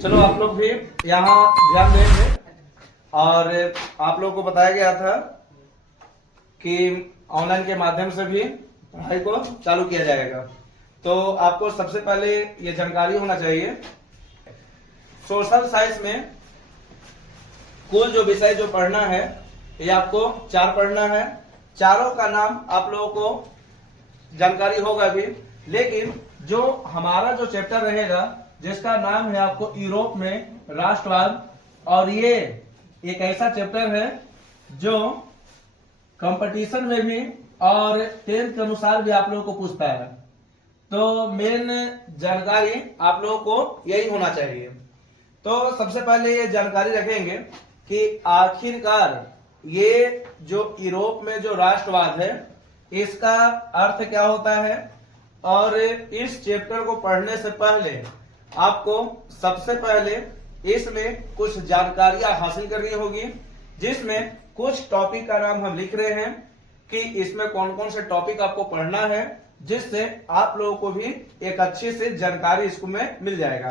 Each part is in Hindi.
चलो आप लोग भी यहाँ ध्यान देंगे। और आप लोगों को बताया गया था कि ऑनलाइन के माध्यम से भी पढ़ाई को चालू किया जाएगा। तो आपको सबसे पहले ये जानकारी होना चाहिए, सोशल साइंस में कुल जो विषय जो पढ़ना है ये आपको 4 पढ़ना है। चारों का नाम आप लोगों को जानकारी होगा भी, लेकिन जो हमारा जो चैप्टर रहेगा जिसका नाम है आपको यूरोप में राष्ट्रवाद, और ये एक ऐसा चैप्टर है जो कंपटीशन में भी और 10th के अनुसार भी आप लोगों को पूछता है। तो मेन जानकारी आप लोगों को यही होना चाहिए। तो सबसे पहले ये जानकारी रखेंगे कि आखिरकार ये जो यूरोप में जो राष्ट्रवाद है इसका अर्थ क्या होता है, और इस चैप्टर को पढ़ने से पहले आपको सबसे पहले इसमें कुछ जानकारियां हासिल करनी होगी, जिसमें कुछ टॉपिक का नाम हम लिख रहे हैं कि इसमें कौन कौन से टॉपिक आपको पढ़ना है, जिससे आप लोगों को भी एक अच्छी सी जानकारी इसको में मिल जाएगा।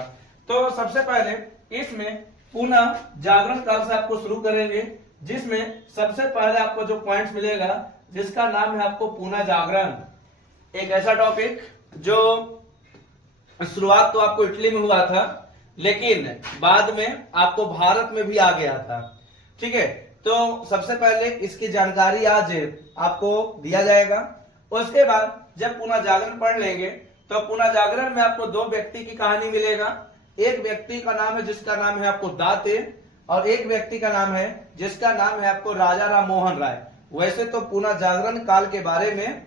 तो सबसे पहले इसमें पुनः जागरण काल से आपको शुरू करेंगे, जिसमें सबसे पहले आपको जो पॉइंट्स मिलेगा जिसका नाम है आपको पुनः जागरण। एक ऐसा टॉपिक जो शुरुआत तो आपको इटली में हुआ था, लेकिन बाद में आपको भारत में भी आ गया था। ठीक है, तो सबसे पहले इसकी जानकारी आज आपको दिया जाएगा। उसके बाद जब पुनः जागरण पढ़ लेंगे तो पुनः जागरण में आपको 2 व्यक्ति की कहानी मिलेगा। एक व्यक्ति का नाम है जिसका नाम है आपको दाते, और एक व्यक्ति का नाम है जिसका नाम है आपको राजा राम मोहन राय। वैसे तो पुनः जागरण काल के बारे में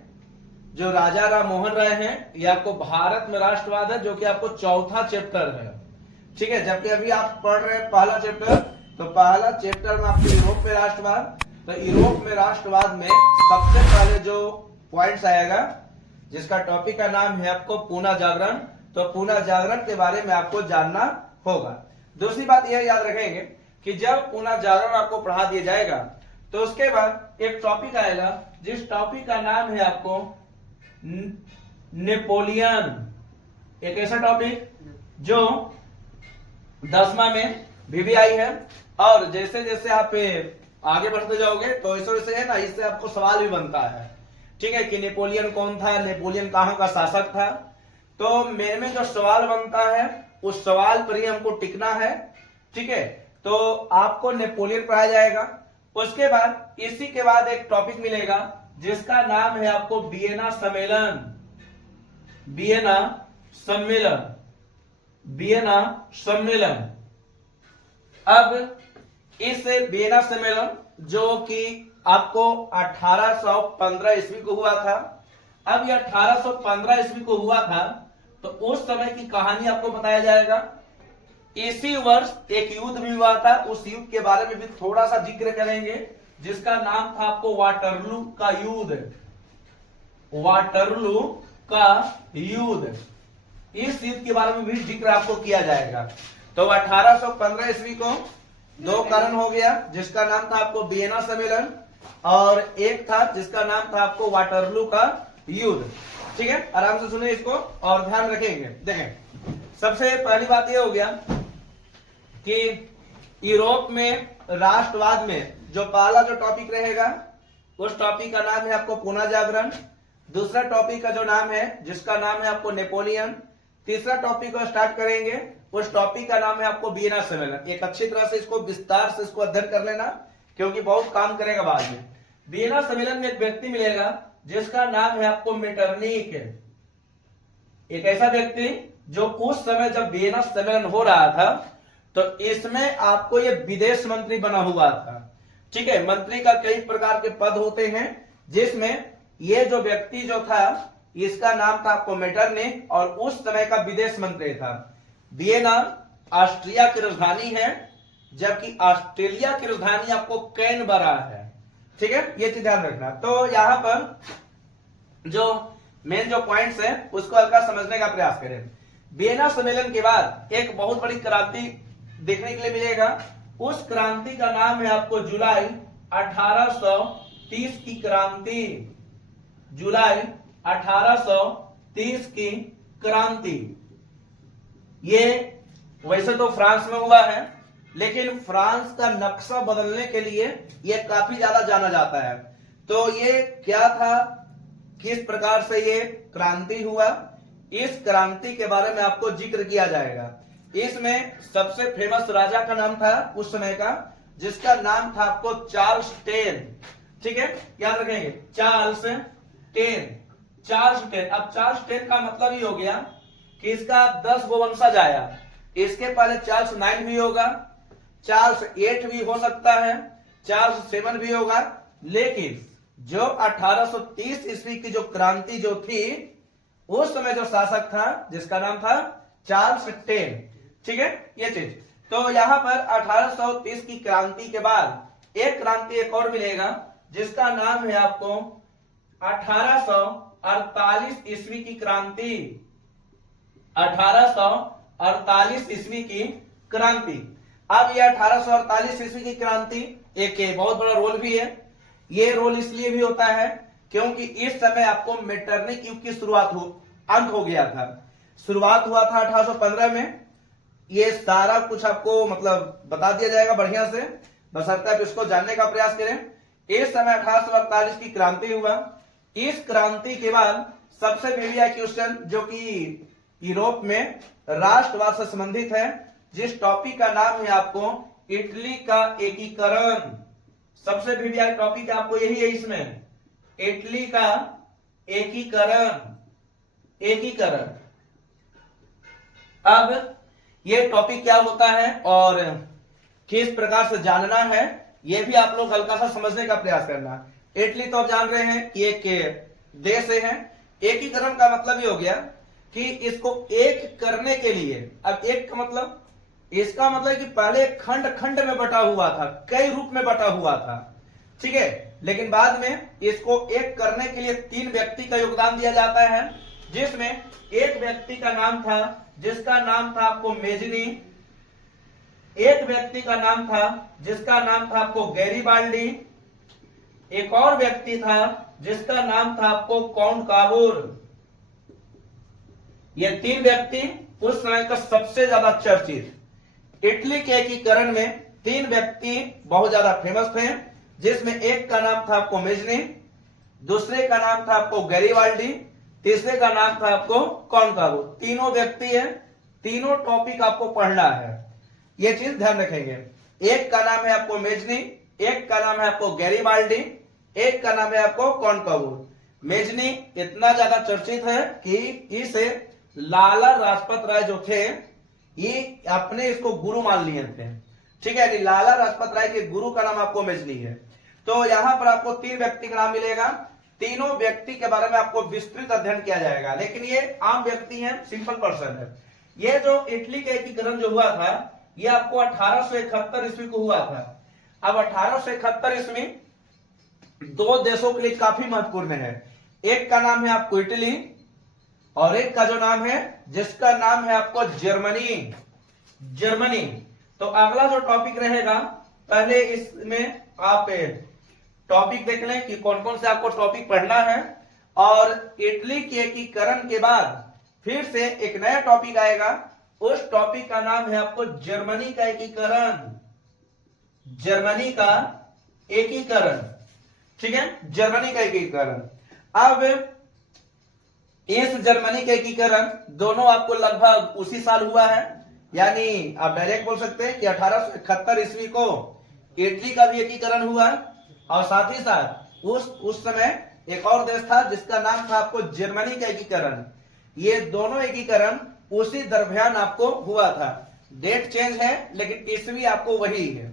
जो राजा राम मोहन राय हैं ये आपको भारत में राष्ट्रवाद है, जो कि आपको चौथा चैप्टर है। ठीक है, जबकि अभी आप पढ़ रहे हैं पहला चैप्टर, तो पहला चैप्टर में आपको यूरोप में राष्ट्रवाद। तो यूरोप में राष्ट्रवाद में सबसे पहले जो पॉइंट्स आएगा जिसका टॉपिक का नाम है आपको पुनः जागरण। तो पुनः जागरण के बारे में आपको जानना होगा। दूसरी बात यह याद रखेंगे कि जब पुनः जागरण आपको पढ़ा दिया जाएगा तो उसके बाद एक टॉपिक आएगा जिस टॉपिक का नाम है आपको नेपोलियन। एक ऐसा टॉपिक जो 10वां में भी आई है, और जैसे जैसे आप आगे बढ़ते जाओगे तो ऐसे वैसे है ना, इससे आपको सवाल भी बनता है। ठीक है, कि नेपोलियन कौन था, नेपोलियन कहाँ का शासक था। तो मेरे में जो सवाल बनता है उस सवाल पर ही हमको टिकना है। ठीक है, तो आपको नेपोलियन पढ़ाया जाएगा। उसके बाद इसी के बाद एक टॉपिक मिलेगा जिसका नाम है आपको वियना सम्मेलन। वियना सम्मेलन, वियना सम्मेलन। अब इस वियना सम्मेलन जो कि आपको 1815 ईस्वी को हुआ था। अब ये 1815 ईस्वी को हुआ था, तो उस समय की कहानी आपको बताया जाएगा। इसी वर्ष एक युद्ध भी हुआ था, उस युद्ध के बारे में भी थोड़ा सा जिक्र करेंगे, जिसका नाम था आपको वाटरलू का युद्ध। वाटरलू का युद्ध, इस युद्ध के बारे में भी जिक्र आपको किया जाएगा। तो 1815 ईस्वी को 2 कारण हो गया, जिसका नाम था आपको वियना सम्मेलन, और एक था जिसका नाम था आपको वाटरलू का युद्ध। ठीक है, आराम से सुनिए इसको और ध्यान रखेंगे। देखें, सबसे पहली बात यह हो गया कि यूरोप में राष्ट्रवाद में जो पहला जो टॉपिक रहेगा उस टॉपिक का नाम है आपको पुनः जागरण। दूसरा टॉपिक का जो नाम है जिसका नाम है आपको नेपोलियन। तीसरा टॉपिक को स्टार्ट करेंगे, उस टॉपिक का नाम है आपको वियना सम्मेलन। एक अच्छी तरह से इसको विस्तार से इसको अध्ययन कर लेना, क्योंकि बहुत काम करेगा बाद में। वियना सम्मेलन में एक व्यक्ति मिलेगा जिसका नाम है आपको मेटरनिक। एक ऐसा व्यक्ति जो उस समय जब वियना सम्मेलन हो रहा था तो इसमें आपको ये विदेश मंत्री बना हुआ था। ठीक है, मंत्री का कई प्रकार के पद होते हैं, जिसमें ये जो व्यक्ति जो था इसका नाम था आपको मेटरनिक, और उस समय का विदेश मंत्री था। वियना ऑस्ट्रिया की राजधानी है, जबकि ऑस्ट्रेलिया की राजधानी आपको कैनबरा है। ठीक है, ये चीज ध्यान रखना। तो यहां पर जो मेन जो पॉइंट्स है उसको हल्का समझने का प्रयास करें। वियना सम्मेलन के बाद एक बहुत बड़ी क्रांति देखने के लिए मिलेगा। उस क्रांति का नाम है आपको जुलाई 1830 की क्रांति। जुलाई 1830 की क्रांति। ये वैसे तो फ्रांस में हुआ है, लेकिन फ्रांस का नक्शा बदलने के लिए ये काफी ज्यादा जाना जाता है। तो ये क्या था, किस प्रकार से ये क्रांति हुआ, इस क्रांति के बारे में आपको जिक्र किया जाएगा। इसमें सबसे फेमस राजा का नाम था उस समय का, जिसका नाम था आपको चार्ल्स टेन। ठीक है, याद रखेंगे चार्ल्स टेन। चार्ल्स टेन, अब चार्ल्स टेन का मतलब ही हो गया कि इसका 10 गो वंशज आया। इसके पहले चार्ल्स 9 भी होगा, चार्ल्स 8 भी हो सकता है, चार्ल्स 7 भी होगा, लेकिन जो 1830 ईस्वी की जो क्रांति जो थी, उस समय जो शासक था जिसका नाम था चार्ल्स टेन। ठीक है, ये चीज। तो यहां पर 1830 की क्रांति के बाद एक क्रांति एक और मिलेगा, जिसका नाम है आपको 1848 ईस्वी की क्रांति। 1848 ईस्वी की क्रांति। अब ये 1848 ईस्वी की क्रांति एक बहुत बड़ा रोल भी है। ये रोल इसलिए भी होता है क्योंकि इस समय आपको मेटरनिक युग की अंत हो गया था। शुरुआत हुआ था 1815 में। ये सारा कुछ आपको मतलब बता दिया जाएगा बढ़िया से, बशर्ते आप इसको जानने का प्रयास करें। इस समय 1848 की क्रांति हुआ। इस क्रांति के बाद सबसे बढ़िया क्वेश्चन जो कि यूरोप में राष्ट्रवाद से संबंधित है, जिस टॉपिक का नाम है आपको इटली का एकीकरण। सबसे बढ़िया टॉपिक आपको यही है इसमें, इटली का एकीकरण। एकीकरण। अब ये टॉपिक क्या होता है और किस प्रकार से जानना है, ये भी आप लोग हल्का सा समझने का प्रयास करना। इटली तो आप जान रहे हैं कि एक देश है। एकीकरण का मतलब ये हो गया कि इसको एक करने के लिए, अब एक का मतलब, इसका मतलब कि पहले खंड खंड में बटा हुआ था, कई रूप में बटा हुआ था। ठीक है, लेकिन बाद में इसको एक करने के लिए 3 व्यक्ति का योगदान दिया जाता है, जिसमें एक व्यक्ति का नाम था जिसका नाम था आपको मेजनी, एक व्यक्ति का नाम था जिसका नाम था आपको गैरीबाल्डी, एक और व्यक्ति था जिसका नाम था आपको कॉनकाबुर। ये 3 व्यक्ति उस समय का सबसे ज्यादा चर्चित। इटली के एकीकरण में 3 व्यक्ति बहुत ज्यादा फेमस थे, जिसमें एक का नाम था आपको मेजनी, दूसरे का नाम था आपको गैरीबाल्डी, तीसरे का नाम था आपको कॉनकाबुर। तीनों व्यक्ति है, तीनों टॉपिक आपको पढ़ना है, ये चीज ध्यान रखेंगे। एक का नाम है आपको मेजनी, एक का नाम है आपको गैरीबाल्डी, एक का नाम है आपको कॉनकाबुर। मेजनी इतना ज्यादा चर्चित है कि इसे लाला लाजपत राय जो थे, ये अपने इसको गुरु मान लिए थे। ठीक है, लाला लाजपत राय के गुरु का नाम आपको मेजनी है। तो यहां पर आपको 3 व्यक्ति का नाम मिलेगा। तीनों व्यक्ति के बारे में आपको विस्तृत अध्ययन किया जाएगा, लेकिन ये आम व्यक्ति हैं, सिंपल पर्सन है। ये जो इटली का एकीकरण जो हुआ था, ये आपको 1871 ईस्वी को हुआ था। अब 1871 ईस्वी 2 देशों के लिए काफी महत्वपूर्ण है। एक का नाम है आपको इटली और एक का जो नाम है जिसका नाम है आपको जर्मनी। जर्मनी। तो अगला जो टॉपिक रहेगा, पहले इसमें आप टॉपिक देख लें कि कौन कौन से आपको टॉपिक पढ़ना है, और इटली के एकीकरण के बाद फिर से एक नया टॉपिक आएगा। उस टॉपिक का नाम है आपको जर्मनी का एकीकरण। जर्मनी का एकीकरण। ठीक है, जर्मनी का एकीकरण। अब इस जर्मनी का एकीकरण दोनों आपको लगभग उसी साल हुआ है, यानी आप डायरेक्ट बोल सकते हैं कि 1871 ईस्वी को इटली का भी एकीकरण हुआ, और साथ ही साथ उस समय एक और देश था जिसका नाम था आपको जर्मनी का एकीकरण। ये दोनों एकीकरण उसी दरमियान आपको हुआ था। डेट चेंज है लेकिन ईस्वी आपको वही है।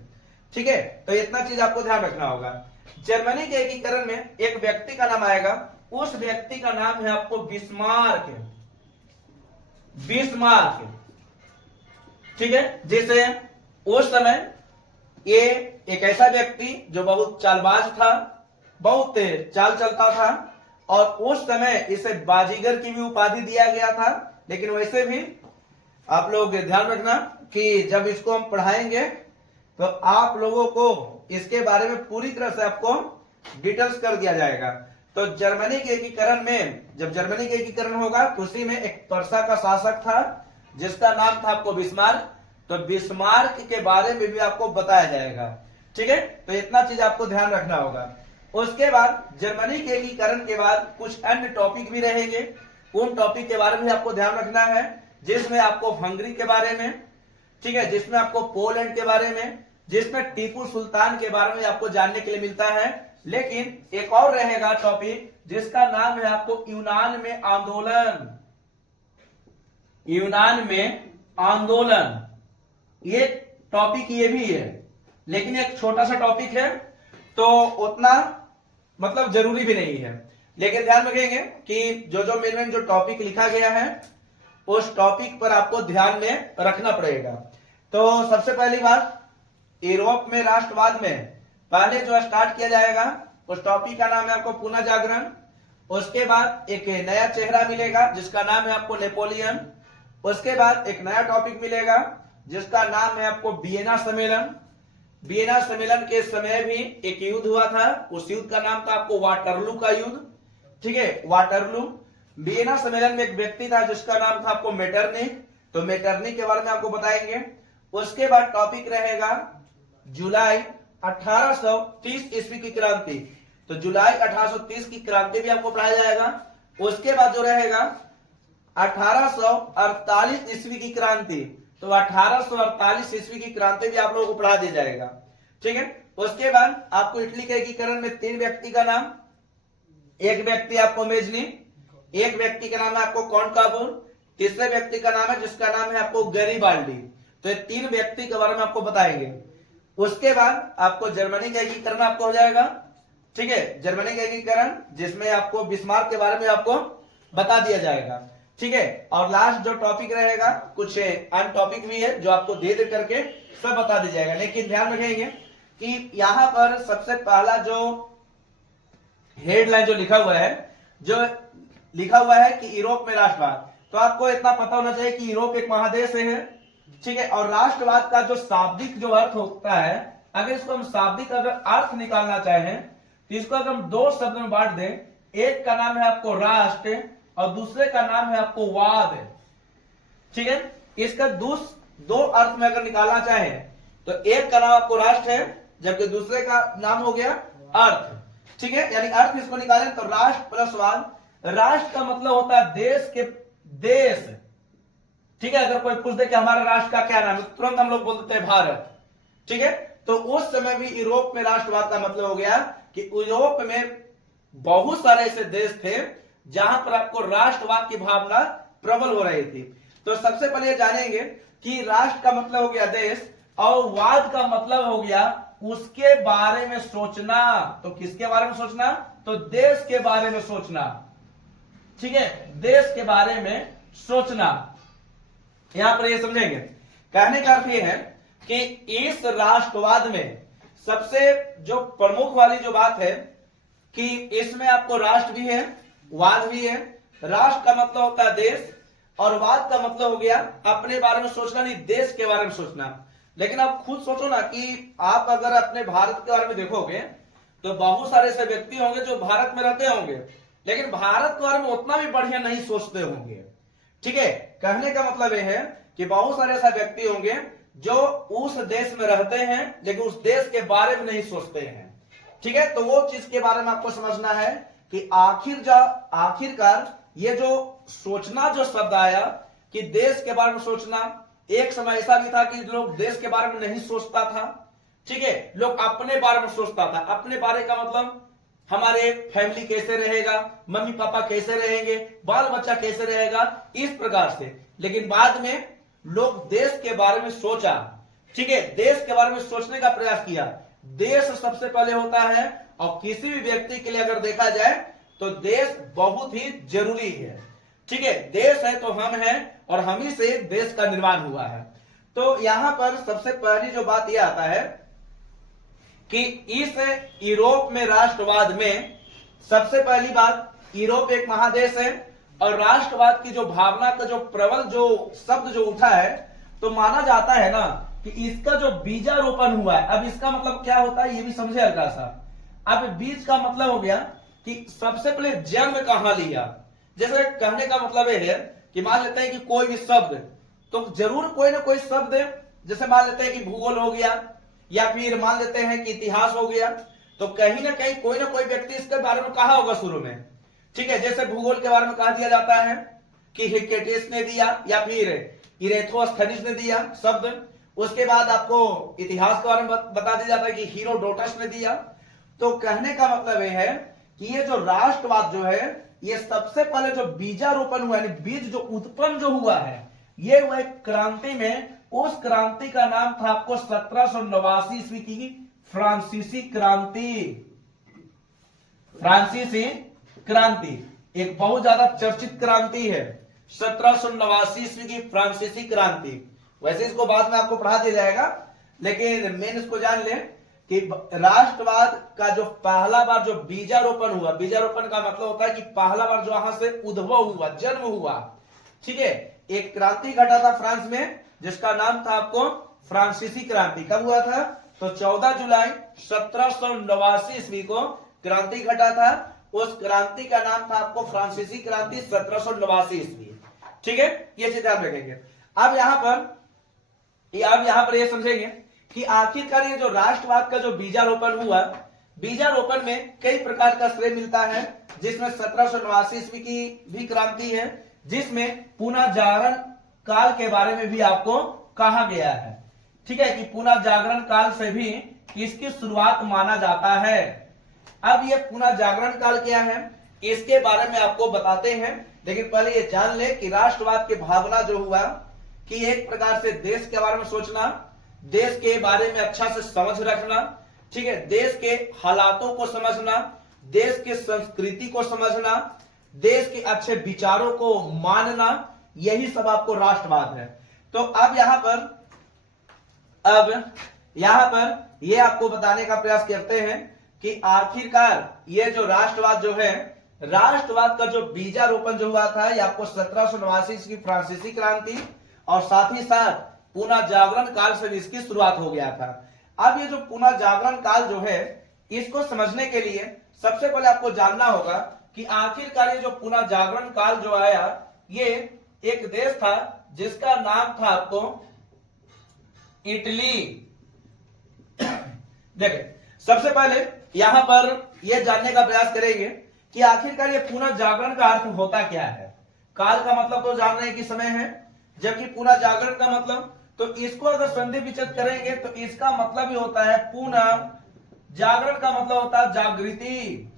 ठीक है, तो इतना चीज आपको ध्यान रखना होगा। जर्मनी के एकीकरण में एक व्यक्ति का नाम आएगा, उस व्यक्ति का नाम है आपको बिस्मार्क। बिस्मार्क। ठीक है, जैसे उस समय ये एक ऐसा व्यक्ति जो बहुत चालबाज था, बहुत चाल चलता था, और उस समय इसे बाजीगर की भी उपाधि दिया गया था। लेकिन वैसे भी आप लोग ध्यान रखना कि जब इसको हम पढ़ाएंगे तो आप लोगों को इसके बारे में पूरी तरह से आपको डिटेल्स कर दिया जाएगा। तो जर्मनी के एकीकरण में, जब जर्मनी के एकीकरण होगा तो उसी में एक पर्सा का शासक था जिसका नाम था आपको बिस्मार्क। तो बिस्मार्क के बारे में भी आपको बताया जाएगा। ठीक है, तो इतना चीज आपको ध्यान रखना होगा। उसके बाद जर्मनी के एकीकरण के बाद कुछ अन्य टॉपिक भी रहेंगे। उन टॉपिक के बारे में आपको ध्यान रखना है, जिसमें आपको हंगरी के बारे में, ठीक है, जिसमें आपको पोलैंड के बारे में, जिसमें टीपू सुल्तान के बारे में आपको जानने के लिए मिलता है। लेकिन एक और रहेगा टॉपिक जिसका नाम है आपको यूनान में आंदोलन। यूनान में आंदोलन, ये टॉपिक ये भी है, लेकिन एक छोटा सा टॉपिक है, तो उतना मतलब जरूरी भी नहीं है। लेकिन ध्यान रखेंगे कि जो मेन जो टॉपिक लिखा गया है उस टॉपिक पर आपको ध्यान में रखना पड़ेगा। तो सबसे पहली बात, यूरोप में राष्ट्रवाद में पहले जो स्टार्ट किया जाएगा उस टॉपिक का नाम है आपको पुनः जागरण। उसके बाद एक नया चेहरा मिलेगा जिसका नाम है आपको नेपोलियन। उसके बाद एक नया टॉपिक मिलेगा जिसका नाम है आपको वियना सम्मेलन। वियना सम्मेलन के समय भी एक युद्ध हुआ था, उस युद्ध का नाम था आपको वाटरलू का युद्ध। ठीक है, वाटरलू। वियना सम्मेलन में एक व्यक्ति था जिसका नाम था आपको मेटरनिख। तो मेटरनिख के बारे में आपको बताएंगे। उसके बाद टॉपिक रहेगा जुलाई 1830 ईस्वी की क्रांति। तो जुलाई 1830 की क्रांति भी आपको पढ़ाया जाएगा। उसके बाद जो रहेगा 1848 ईस्वी की क्रांति। तो 1848 ईस्वी की क्रांति भी आप लोगों को पढ़ा दिया जाएगा। ठीक है, उसके बाद आपको इटली के एकीकरण में 3 व्यक्ति का नाम, एक व्यक्ति आपको मेजनी, एक व्यक्ति का नाम है आपको कॉन्काबुर, तीसरे व्यक्ति का नाम है जिसका नाम है आपको गैरीबाल्डी। तो ये 3 व्यक्ति के बारे में आपको बताएंगे। उसके बाद आपको जर्मनी का एकीकरण आपको हो जाएगा। ठीक है, जर्मनी का एकीकरण जिसमें आपको बिस्मार्क के बारे में आपको बता दिया जाएगा। ठीक है, और लास्ट जो टॉपिक रहेगा कुछ अन्य टॉपिक भी है जो आपको दे करके सब बता दिया जाएगा। लेकिन ध्यान रखेंगे कि यहाँ पर सबसे पहला जो हेडलाइन जो लिखा हुआ है कि यूरोप में राष्ट्रवाद, तो आपको इतना पता होना चाहिए कि यूरोप एक महादेश है। ठीक है, और राष्ट्रवाद का जो शाब्दिक जो अर्थ होता है, अगर इसको हम शाब्दिक अगर अर्थ निकालना चाहें तो इसको अगर हम 2 शब्द में बांट दें, एक का नाम है आपको राष्ट्र और दूसरे का नाम है आपको वाद। ठीक है, इसका 2 अर्थ में अगर निकालना चाहें तो एक का नाम आपको राष्ट्र है जबकि दूसरे का नाम हो गया अर्थ। ठीक है, यानी अर्थ इसको निकालें तो राष्ट्र प्लस वाद। राष्ट्र का मतलब होता है देश के देश। ठीक है, अगर कोई पूछ दे कि हमारे राष्ट्र का क्या नाम है, तुरंत हम लोग बोल देते हैं भारत। ठीक है, तो उस समय भी यूरोप में राष्ट्रवाद का मतलब हो गया कि यूरोप में बहुत सारे ऐसे देश थे जहां पर आपको राष्ट्रवाद की भावना प्रबल हो रही थी। तो सबसे पहले जानेंगे कि राष्ट्र का मतलब हो गया देश और वाद का मतलब हो गया उसके बारे में सोचना। तो किसके बारे में सोचना? तो देश के बारे में सोचना। ठीक है, देश के बारे में सोचना। यहां पर ये समझेंगे, कहने का अर्थ ये है कि इस राष्ट्रवाद में सबसे जो प्रमुख वाली जो बात है कि इसमें आपको राष्ट्र भी है, वाद भी है। राष्ट्र का मतलब होता है देश और वाद का मतलब हो गया अपने बारे में सोचना, नहीं देश के बारे में सोचना। लेकिन आप खुद सोचो ना कि आप अगर अपने भारत के बारे में देखोगे तो बहुत सारे ऐसे व्यक्ति होंगे जो भारत में रहते होंगे लेकिन भारत के बारे में उतना भी बढ़िया नहीं सोचते होंगे। ठीक है, कहने का मतलब यह है कि बहुत सारे ऐसे व्यक्ति होंगे जो उस देश में रहते हैं लेकिन उस देश के बारे में नहीं सोचते हैं। ठीक है, तो वो चीज के बारे में आपको समझना है कि आखिरकार ये जो सोचना जो शब्द आया कि देश के बारे में सोचना, एक समय ऐसा भी था कि लोग देश के बारे में नहीं सोचता था। ठीक है, लोग अपने बारे में सोचता था। अपने बारे का मतलब हमारे फैमिली कैसे रहेगा, मम्मी पापा कैसे रहेंगे, बाल बच्चा कैसे रहेगा, इस प्रकार से। लेकिन बाद में लोग देश के बारे में सोचा। ठीक है, देश के बारे में सोचने का प्रयास किया। देश सबसे पहले होता है और किसी भी व्यक्ति के लिए अगर देखा जाए तो देश बहुत ही जरूरी है। ठीक है, देश है तो हम हैं और हम ही से देश का निर्माण हुआ है। तो यहां पर सबसे पहली जो बात यह आता है कि इस यूरोप में राष्ट्रवाद में सबसे पहली बात, यूरोप एक महादेश है और राष्ट्रवाद की जो भावना का जो प्रबल जो शब्द जो उठा है, तो माना जाता है ना कि इसका जो बीजारोपण हुआ है। अब इसका मतलब क्या होता है ये भी समझे हल्का सा। अब बीज का मतलब हो गया कि सबसे पहले जन्म कहां लिया। जैसे कहने का मतलब यह है कि मान लेते हैं कि कोई भी शब्द, तो जरूर कोई ना कोई शब्द, जैसे मान लेते हैं कि भूगोल हो गया, या फिर मान लेते हैं कि इतिहास हो गया, तो कहीं ना कहीं कोई ना कोई व्यक्ति इसके बारे में कहा होगा शुरू में। ठीक है, जैसे भूगोल के बारे में कहा दिया जाता है कि हिक्केटियस ने दिया, या फिर इरेथोस्थनीज ने दिया शब्द। उसके बाद आपको इतिहास के बारे में बता दिया जाता है कि हीरोडोटस ने दिया। तो कहने का मतलब यह है कि ये जो राष्ट्रवाद जो है, ये सबसे पहले जो बीजारोपण हुआ, यानी बीज जो उत्पन्न जो हुआ है, ये हुआ एक क्रांति में। उस क्रांति का नाम था आपको 1789 ईस्वी की फ्रांसीसी क्रांति। फ्रांसीसी क्रांति एक बहुत ज्यादा चर्चित क्रांति है, 1789 ईस्वी की फ्रांसीसी क्रांति। वैसे इसको बाद में आपको पढ़ा दिया जाएगा, लेकिन मेन इसको जान ले कि राष्ट्रवाद का जो पहला बार जो बीजारोपण हुआ, बीजारोपण का मतलब होता है कि पहला बार जो वहां से उद्भव हुआ, जन्म हुआ। ठीक है, एक क्रांति घटा था फ्रांस में, जिसका नाम था आपको फ्रांसीसी क्रांति। कब हुआ था? तो 14 जुलाई 1789 ईस्वी को क्रांति घटा था। उस क्रांति का नाम था आपको फ्रांसीसी क्रांति, 1789 ईस्वी। ठीक है, ये चीज ध्यान रखेंगे। अब यहां पर ये समझेंगे कि आखिरकार ये जो राष्ट्रवाद का जो बीजारोपण हुआ, बीजारोपण में कई प्रकार का श्रेय मिलता है, जिसमें 1789 ईस्वी की भी क्रांति है, जिसमें पुनः जागरण काल के बारे में भी आपको कहा गया है। ठीक है, कि पुनः जागरण काल से भी इसकी शुरुआत माना जाता है। अब ये पुनः जागरण काल क्या है, इसके बारे में आपको बताते हैं, लेकिन पहले ये जान ले कि राष्ट्रवाद की भावना जो हुआ कि एक प्रकार से देश के बारे में सोचना, देश के बारे में अच्छा से समझ रखना। ठीक है, देश के हालातों को समझना, देश की संस्कृति को समझना, देश के अच्छे विचारों को मानना, यही सब आपको राष्ट्रवाद है। तो अब यहां पर ये आपको बताने का प्रयास करते हैं कि आखिरकार ये जो राष्ट्रवाद जो है, राष्ट्रवाद का जो बीजारोपण जो हुआ था, ये आपको 1789 की फ्रांसीसी क्रांति और साथ ही साथ पुनः जागरण काल से भी इसकी शुरुआत हो गया था। अब ये जो पुनः जागरण काल जो है, इसको समझने के लिए सबसे पहले आपको जानना होगा कि आखिरकार ये जो पुनः जागरण काल जो आया, ये एक देश था जिसका नाम था आपको इटली। देखिए, सबसे पहले यहां पर यह जानने का प्रयास करेंगे कि आखिरकार ये पुनः जागरण का अर्थ होता क्या है। काल का मतलब तो जान रहे हैं कि समय है, जबकि पुनः जागरण का मतलब, तो इसको अगर संधि विच्छेद करेंगे तो इसका मतलब ही होता है पुनः जागरण का मतलब होता है जागृति।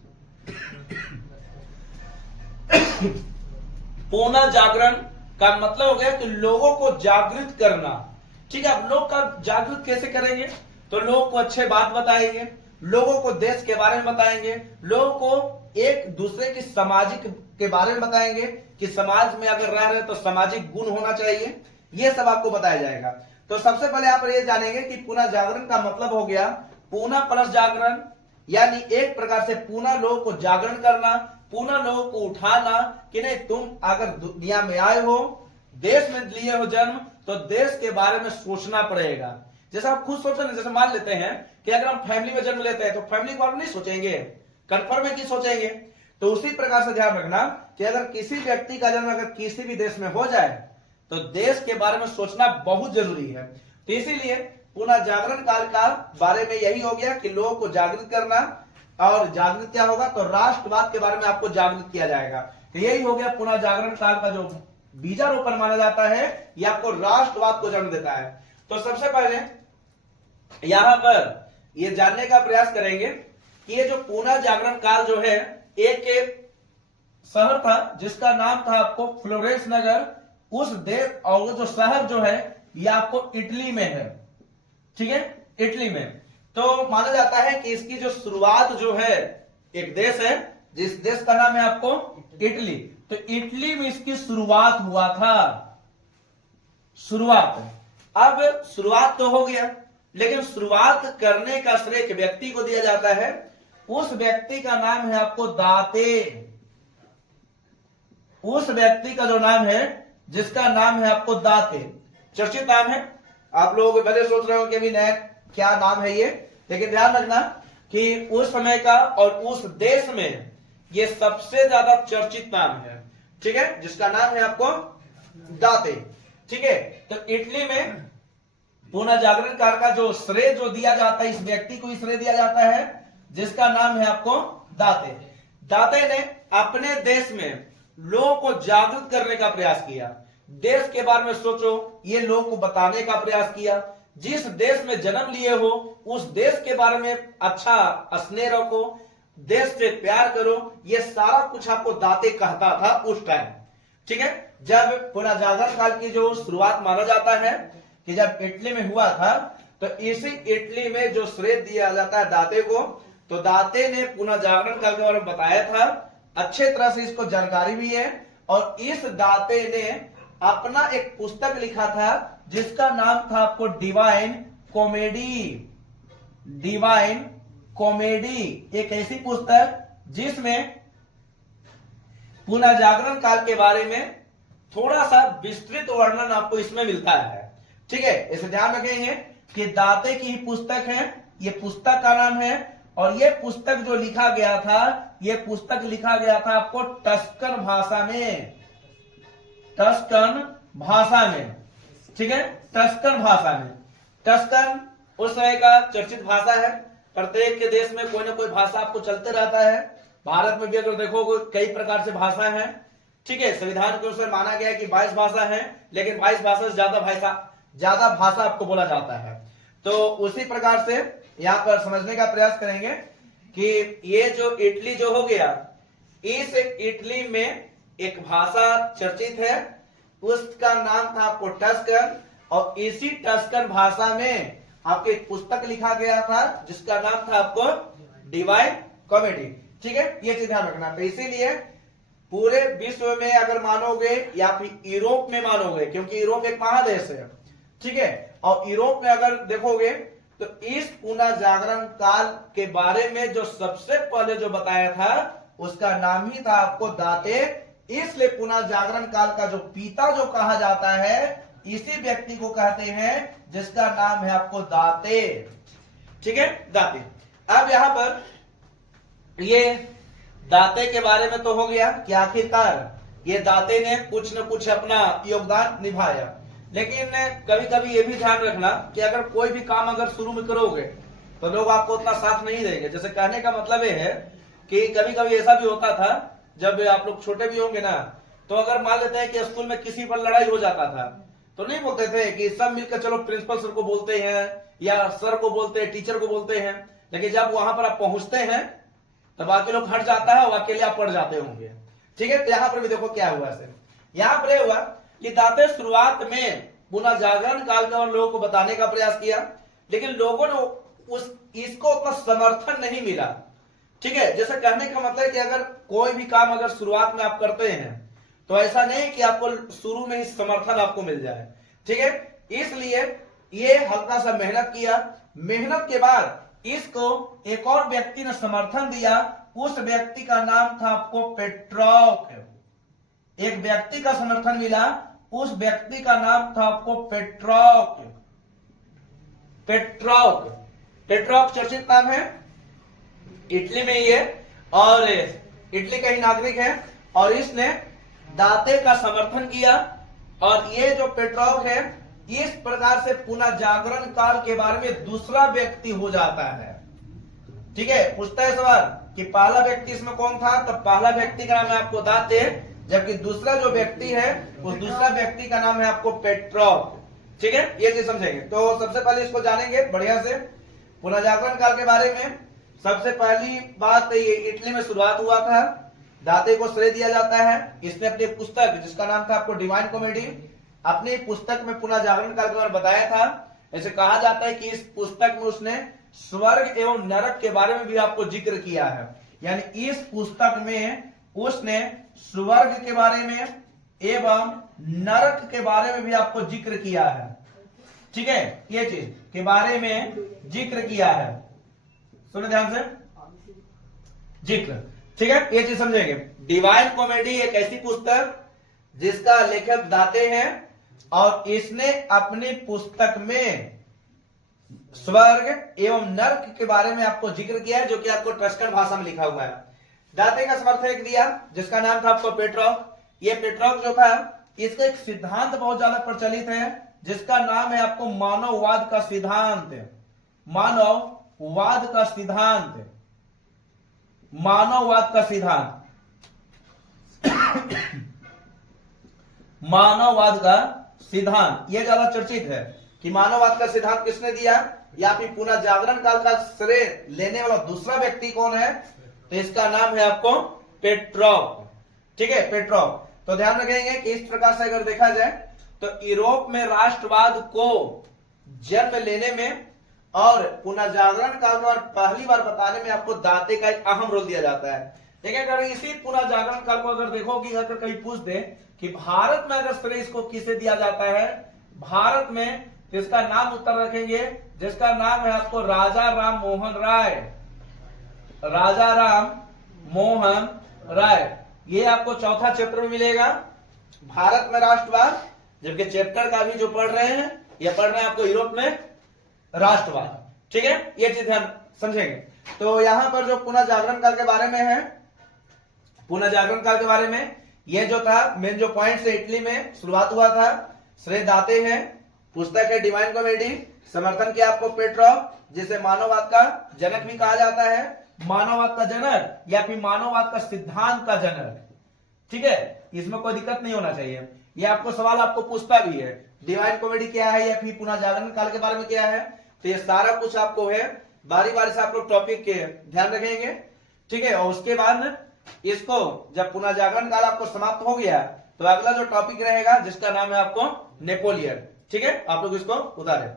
पुनः जागरण का मतलब हो गया कि लोगों को जागृत करना। ठीक है, अब लोग का जागृत कैसे करेंगे? तो लोगों को अच्छे बात बताएंगे, लोगों को देश के बारे में बताएंगे, लोगों को एक दूसरे की सामाजिक के बारे में बताएंगे कि समाज में अगर रह रहे तो सामाजिक गुण होना चाहिए, ये सब आपको बताया जाएगा। तो सबसे पहले आप ये जानेंगे कि पुनः जागरण का मतलब हो गया पुनः प्लस जागरण, यानी एक प्रकार से पुनः लोगों को जागरण करना, पुनः लोगों को उठाना कि नहीं, तुम अगर दुनिया में आए हो, देश में लिए हो जन्म, तो देश के बारे में सोचना पड़ेगा। जैसे आप खुद सोचो ना, जैसे मान लेते हैं कि अगर हम फैमिली में जन्म लेते हैं तो फैमिली के बारे में नहीं सोचेंगे, कन्फर्म है कि सोचेंगे। तो उसी प्रकार से ध्यान रखना कि अगर किसी व्यक्ति का जन्म अगर किसी भी देश में हो जाए तो देश के बारे में सोचना बहुत जरूरी है। तो इसीलिए पुनः जागरण काल का बारे में यही हो गया कि लोगों को जागृत करना, और जागृत क्या होगा तो राष्ट्रवाद के बारे में आपको जागृत किया जाएगा। तो यही हो गया पुनः जागरण काल का जो बीजारोपण माना जाता है, यह आपको राष्ट्रवाद को जन्म देता है। तो सबसे पहले यहां पर यह जानने का प्रयास करेंगे कि ये जो पुनः जागरण काल जो है, एक शहर था जिसका नाम था आपको फ्लोरेंस नगर। उस देश और वो जो शहर जो है ये आपको इटली में है। ठीक है, इटली में। तो माना जाता है कि इसकी जो शुरुआत जो है, एक देश है जिस देश का नाम है आपको इटली, तो इटली में इसकी शुरुआत हुआ था। शुरुआत, अब शुरुआत तो हो गया, लेकिन शुरुआत करने का श्रेय एक व्यक्ति को दिया जाता है। उस व्यक्ति का नाम है आपको दाते। उस व्यक्ति का जो नाम है, जिसका नाम है आपको दाते, चर्चित नाम है। आप लोग पहले सोच रहे हो कि अभी नया क्या नाम है ये, लेकिन ध्यान रखना कि उस समय का और उस देश में ये सबसे ज्यादा चर्चित नाम है। ठीक है, जिसका नाम है आपको दाते। ठीक है, तो इटली में पुनर्जागरण काल का जो श्रेय जो दिया जाता है, इस व्यक्ति को श्रेय दिया जाता है जिसका नाम है आपको दाते। दाते ने अपने देश में लोगों को जागरूक करने का प्रयास किया, देश के बारे में सोचो, ये लोगों को बताने का प्रयास किया। जिस देश में जन्म लिए हो उस देश के बारे में अच्छा स्नेह रखो, देश से प्यार करो, ये सारा कुछ आपको दाते कहता था उस टाइम। ठीक है, जब पुनर्जागरण काल की जो शुरुआत माना जाता है कि जब इटली में हुआ था, तो इसी इटली में जो श्रेय दिया जाता है दाते को, तो दाते ने पुनर्जागरण काल के बारे में बताया था, अच्छे तरह से इसको जानकारी भी है। और इस दाते ने अपना एक पुस्तक लिखा था जिसका नाम था आपको डिवाइन कॉमेडी। डिवाइन कॉमेडी एक ऐसी पुस्तक जिसमें पुनर्जागरण काल के बारे में थोड़ा सा विस्तृत वर्णन आपको इसमें मिलता है। ठीक है, इसे ध्यान रखेंगे कि दाते की ही पुस्तक है, ये पुस्तक का नाम है। और ये पुस्तक जो लिखा गया था, ये पुस्तक लिखा गया था आपको टस्कन भाषा में, टस्कन भाषा में। ठीक है, टस्कन भाषा में। टस्कन उस समय का चर्चित भाषा है, प्रत्येक के देश में कोई ना कोई भाषा आपको चलते रहता है। भारत में भी अगर देखोगे कई प्रकार से भाषा है। ठीक है, संविधान के अनुसार माना गया है कि 22 भाषा है, लेकिन 22 भाषा से ज्यादा भाषा आपको बोला जाता है। तो उसी प्रकार से यहां पर समझने का प्रयास करेंगे कि ये जो इटली जो हो गया, इस इटली में एक भाषा चर्चित है, उसका नाम था आपको टस्कन। और इसी टस्कन भाषा में आपको एक पुस्तक लिखा गया था जिसका नाम था आपको डिवाइन कॉमेडी। ठीक है, ये चीज ध्यान रखना। तो इसीलिए पूरे विश्व में अगर मानोगे या फिर यूरोप में मानोगे, क्योंकि यूरोप एक महादेश है। ठीक है, और यूरोप में अगर देखोगे तो इस पुनर्जागरण काल के बारे में जो सबसे पहले जो बताया था उसका नाम ही था आपको दाते। इसलिए पुनर्जागरण काल का जो पिता जो कहा जाता है, इसी व्यक्ति को कहते हैं जिसका नाम है आपको दाते। ठीक है, दाते। अब यहां पर ये दाते के बारे में तो हो गया कि आखिरकार ये दाते ने कुछ न कुछ अपना योगदान निभाया। लेकिन कभी कभी ये भी ध्यान रखना कि अगर कोई भी काम अगर शुरू में करोगे तो लोग आपको उतना साथ नहीं देंगे। जैसे कहने का मतलब ये है कि कभी कभी ऐसा भी होता था, जब आप लोग छोटे भी होंगे ना, तो अगर मान लेते हैं कि स्कूल में किसी पर लड़ाई हो जाता था, तो नहीं बोलते थे कि सब मिलकर चलो प्रिंसिपल सर को बोलते हैं या सर को बोलते हैं, टीचर को बोलते हैं। लेकिन जब वहां पर आप पहुंचते हैं तो बाकी लोग हट जाता है और अकेले आप पढ़ जाते होंगे। ठीक है, तो यहाँ पर भी देखो क्या हुआ। यहाँ पर हुआ कि दाते शुरुआत में पुनर्जागरण काल का और लोगों को बताने का प्रयास किया, लेकिन लोगों ने इसको उतना समर्थन नहीं मिला। ठीक है, जैसे कहने का मतलब है कि अगर कोई भी काम अगर शुरुआत में आप करते हैं तो ऐसा नहीं कि आपको शुरू में ही समर्थन आपको मिल जाए। ठीक है, इसलिए ये हल्का सा मेहनत किया। मेहनत के बाद इसको एक और व्यक्ति ने समर्थन दिया। उस व्यक्ति का नाम था आपको पेट्रोक। एक व्यक्ति का समर्थन मिला, उस व्यक्ति का नाम था आपको पेट्रोक। पेट्रोक पेट्रोक चर्चित नाम है, इटली में ही है और इटली का ही नागरिक है। और इसने दाते का समर्थन किया। और ये जो पेट्रोक है, इस प्रकार से पुनर्जागरण काल के बारे में दूसरा व्यक्ति हो जाता है। ठीक है, पूछता है सवाल कि पहला व्यक्ति इसमें कौन था, तो पहला व्यक्ति का नाम है आपको दाते, जबकि दूसरा जो व्यक्ति है उस दूसरा व्यक्ति का नाम है आपको पेट्रोक। ठीक है, ये चीज समझेंगे। तो सबसे पहले इसको जानेंगे बढ़िया से पुनर्जागरण काल के बारे में। सबसे पहली बात ये इटली में शुरुआत हुआ था, दाते को श्रेय दिया जाता है। इसने अपनी पुस्तक जिसका नाम था आपको डिवाइन कॉमेडी, अपनी पुस्तक में पुनर्जागरण काल के बारे में बताया था। ऐसे कहा जाता है कि इस पुस्तक में उसने स्वर्ग एवं नरक के बारे में भी आपको जिक्र किया है। यानी इस पुस्तक में उसने स्वर्ग के बारे में एवं नरक के बारे में भी आपको जिक्र किया है। ठीक है, ये चीज के बारे में जिक्र किया है। सुनो ध्यान से, जिक्र। ठीक है, ये चीज समझेंगे। डिवाइन कॉमेडी एक ऐसी पुस्तक जिसका लेखक दाते हैं और इसने अपनी पुस्तक में स्वर्ग एवं नरक के बारे में आपको जिक्र किया है, जो कि आपको टस्कन भाषा में लिखा हुआ है। दाते का समर्थक दिया जिसका नाम था आपको पेट्रोक। ये पेट्रोक जो था इसका एक सिद्धांत बहुत ज्यादा प्रचलित है जिसका नाम है आपको मानववाद का सिद्धांत। मानववाद का सिद्धांत, मानववाद का सिद्धांत, मानववाद का सिद्धांत, यह ज्यादा चर्चित है कि मानववाद का सिद्धांत किसने दिया, या फिर पुनः जागरण काल का श्रेय लेने वाला दूसरा व्यक्ति कौन है, तो इसका नाम है आपको पेट्रोव। ठीक है, पेट्रोव। तो ध्यान रखेंगे कि इस प्रकार से अगर देखा जाए तो यूरोप में राष्ट्रवाद को जन्म लेने में और पुनः जागरण काल का पहली बार बताने में आपको दाते का एक अहम रोल दिया जाता है। देखिए अगर इसी पुनः जागरण काल को अगर देखो कि अगर कहीं पूछ दे कि भारत में अगर श्रेय इसको किसे दिया जाता है भारत में, तो इसका नाम उत्तर रखेंगे जिसका नाम है आपको राजा राम मोहन राय। राजा राम मोहन राय, ये आपको चौथा चैप्टर में मिलेगा, भारत में राष्ट्रवाद। जबकि चैप्टर का भी जो पढ़ रहे हैं ये पढ़ रहे हैं आपको यूरोप में राष्ट्रवाद। ठीक है, ये चीज ध्यान समझेंगे। तो यहां पर जो पुनः जागरण काल के बारे में है, पुनः जागरण काल के बारे में ये जो था मेन जो पॉइंट से इटली में शुरुआत हुआ था, श्रेय दाते हैं, पुस्तक है डिवाइन कॉमेडी, समर्थन किया आपको पेट्रोव, जिसे मानववाद का जनक भी कहा जाता है, मानववाद का जनक या फिर मानववाद का सिद्धांत का जनक। ठीक है, इसमें कोई दिक्कत नहीं होना चाहिए। ये आपको सवाल आपको पूछता भी है डिवाइन कॉमेडी क्या है या फिर पुनः जागरण काल के बारे में क्या है, तो ये सारा कुछ आपको है, बारी बारी से आप लोग टॉपिक के ध्यान रखेंगे। ठीक है, और उसके बाद इसको जब पुनः जागरण काल आपको समाप्त हो गया तो अगला जो टॉपिक रहेगा जिसका नाम है आपको नेपोलियन। ठीक है, आप लोग इसको उतारें।